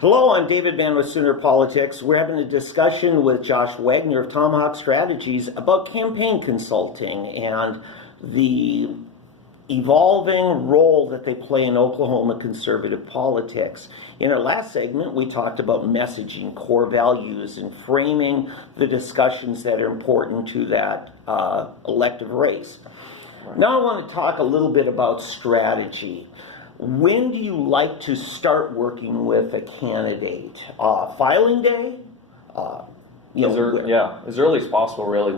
Hello, I'm David Mann with SoonerPolitics. We're having a discussion with Josh Wagner of Tomahawk Strategies about campaign consulting and the evolving role that they play in Oklahoma conservative politics. In our last segment, we talked about messaging, core values, and framing the discussions that are important to that elective race. Right. Now I want to talk a little bit about strategy. When do you like to start working with a candidate? Filing day? As early as possible, really.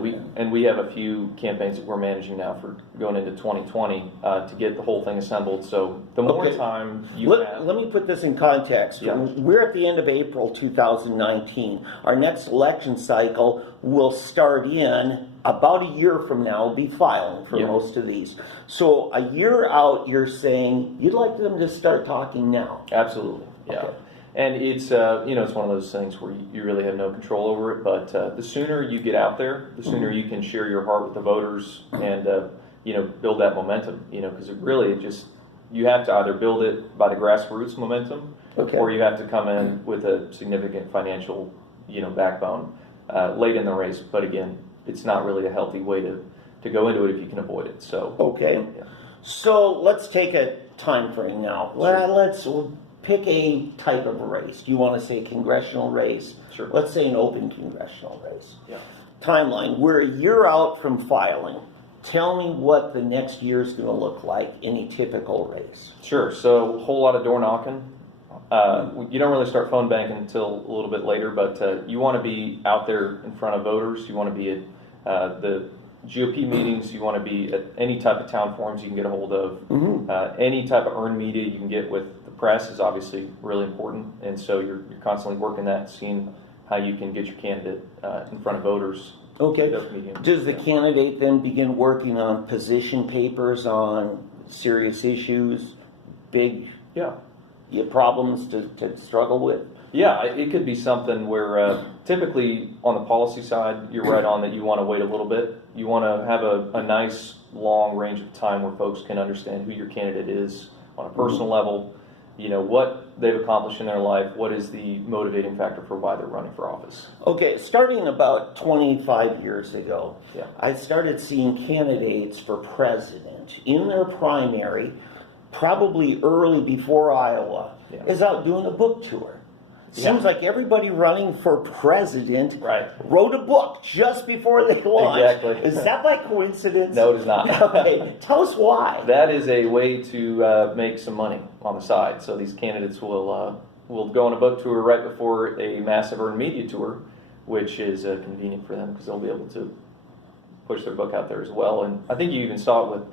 We have a few campaigns that we're managing now for going into 2020 to get the whole thing assembled. So the more time you have... Let me put this in context. Yeah. We're at the end of April 2019. Our next election cycle will start in about a year from now. We'll be filing for most of these. So a year out, you're saying you'd like them to start talking now. Absolutely, yeah. Okay. And it's it's one of those things where you really have no control over it. But the sooner you get out there, the sooner you can share your heart with the voters and build that momentum. Because you have to either build it by the grassroots momentum, or you have to come in with a significant financial backbone late in the race. But again, it's not really a healthy way to go into it if you can avoid it. So So let's take a time frame now. We'll pick a type of race. Do you want to say a congressional race? Sure. Let's say an open congressional race. Yeah. Timeline. We're a year out from filing. Tell me what the next year is going to look like in a typical race. Sure. So a whole lot of door knocking. You don't really start phone banking until a little bit later, but you want to be out there in front of voters. You want to be at the GOP meetings. You want to be at any type of town forums you can get a hold of. Any type of earned media you can get with the press is obviously really important, and so you're constantly working that, seeing how you can get your candidate in front of voters. Okay. Does the candidate then begin working on position papers on serious issues, big problems to struggle with? Yeah, it could be something where typically on the policy side, you're right on that you want to wait a little bit. You want to have a nice long range of time where folks can understand who your candidate is on a personal level, what they've accomplished in their life, what is the motivating factor for why they're running for office. Okay, starting about 25 years ago, I started seeing candidates for president in their primary, probably early before Iowa, is out doing a book tour. Seems like everybody running for president wrote a book just before they launched. Exactly. Is that by coincidence? No, it is not. Okay, tell us why. That is a way to make some money on the side. So these candidates will go on a book tour right before a massive earned media tour, which is convenient for them because they'll be able to push their book out there as well. And I think you even saw it with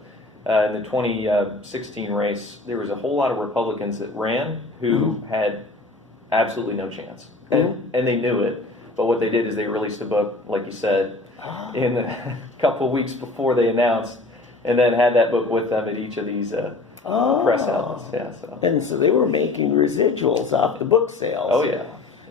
in the 2016 race. There was a whole lot of Republicans that ran who had absolutely no chance, and they knew it. But what they did is they released a book, like you said, in a couple of weeks before they announced, and then had that book with them at each of these press outlets. And so they were making residuals off the book sales. Oh yeah.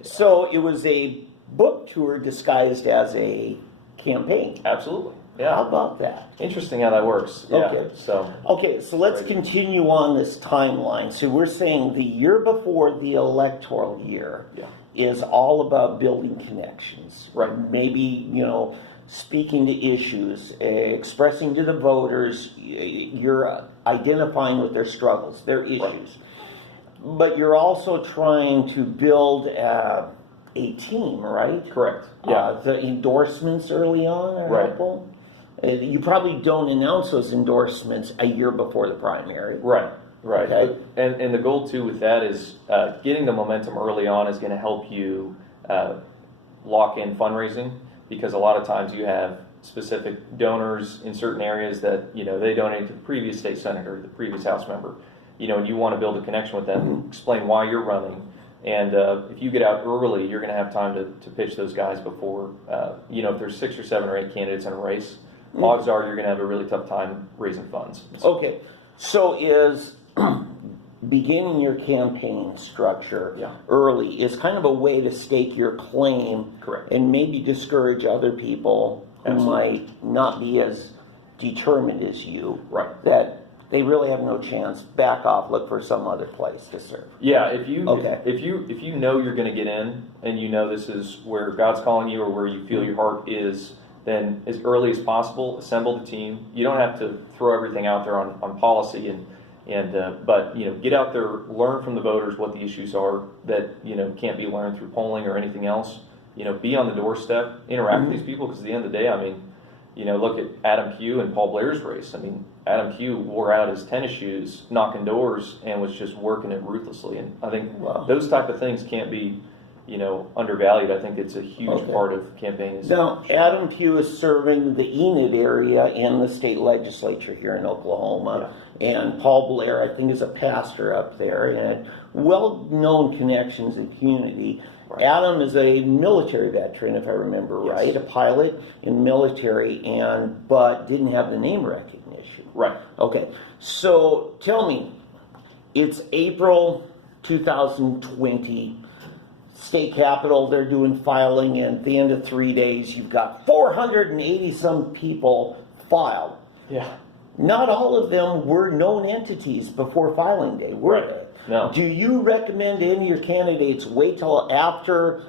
So it was a book tour disguised as a campaign. Absolutely. Yeah. How about that? Interesting how that works. Okay. So let's continue on this timeline. So we're saying the year before the electoral year is all about building connections. Right. Maybe, speaking to issues, expressing to the voters, you're identifying with their struggles, their issues. Right. But you're also trying to build a team, right? Correct. Yeah. The endorsements early on are helpful. You probably don't announce those endorsements a year before the primary. Right. Okay. And the goal, too, with that is getting the momentum early on is going to help you lock in fundraising, because a lot of times you have specific donors in certain areas that, they donate to the previous state senator, the previous House member, and you want to build a connection with them, explain why you're running. And if you get out early, you're going to have time to pitch those guys before, if there's 6 or 7 or 8 candidates in a race, odds are you're going to have a really tough time raising funds. Okay, so is beginning your campaign structure early is kind of a way to stake your claim. Correct. And maybe discourage other people who might not be as determined as you. Right. That they really have no chance. Back off, look for some other place to serve. Yeah, if you Okay. if you know you're going to get in, and you know this is where God's calling you or where you feel your heart is, then as early as possible, assemble the team. You don't have to throw everything out there on policy but get out there, learn from the voters what the issues are that can't be learned through polling or anything else. Be on the doorstep, interact with these people, because at the end of the day, I mean, look at Adam Pugh and Paul Blair's race. I mean, Adam Pugh wore out his tennis shoes, knocking doors, and was just working it ruthlessly. And I think those type of things can't be, undervalued. I think it's a huge part of campaigning. Now, Adam Pugh is serving the Enid area in the state legislature here in Oklahoma. Yeah. And Paul Blair, I think, is a pastor up there and well-known connections in community. Right. Adam is a military veteran, if I remember right, a pilot in the military, but didn't have the name recognition. Right. Okay. So tell me, it's April 2020. State Capitol, they're doing filing, and at the end of 3 days, you've got 480 some people filed. Yeah. Not all of them were known entities before filing day, were they? No. Do you recommend any of your candidates wait till after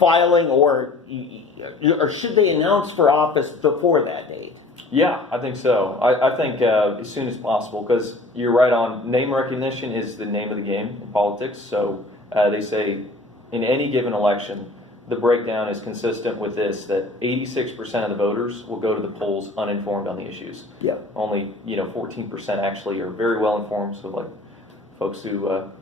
filing, or should they announce for office before that date? Yeah, I think so. I think as soon as possible, because you're right on. Name recognition is the name of the game in politics. So they say in any given election, the breakdown is consistent with this, that 86% of the voters will go to the polls uninformed on the issues. Yeah. Only 14% actually are very well informed, so like folks who are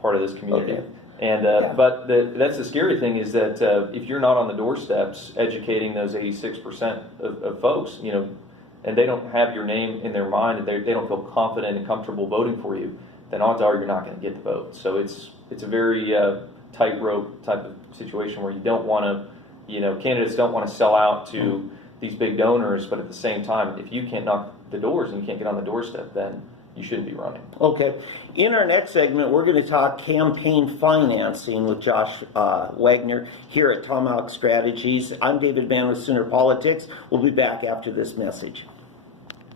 part of this community. Okay. And but that's the scary thing, is that if you're not on the doorsteps educating those 86% of folks, and they don't have your name in their mind, and they don't feel confident and comfortable voting for you, then odds are you're not going to get the vote. So it's a very tightrope type of situation where you don't want to, candidates don't want to sell out to these big donors, but at the same time, if you can't knock the doors and you can't get on the doorstep, then you shouldn't be running. Okay. In our next segment, we're going to talk campaign financing with Josh Wagner here at Tomahawk Strategies. I'm David Mann with SoonerPolitics. We'll be back after this message.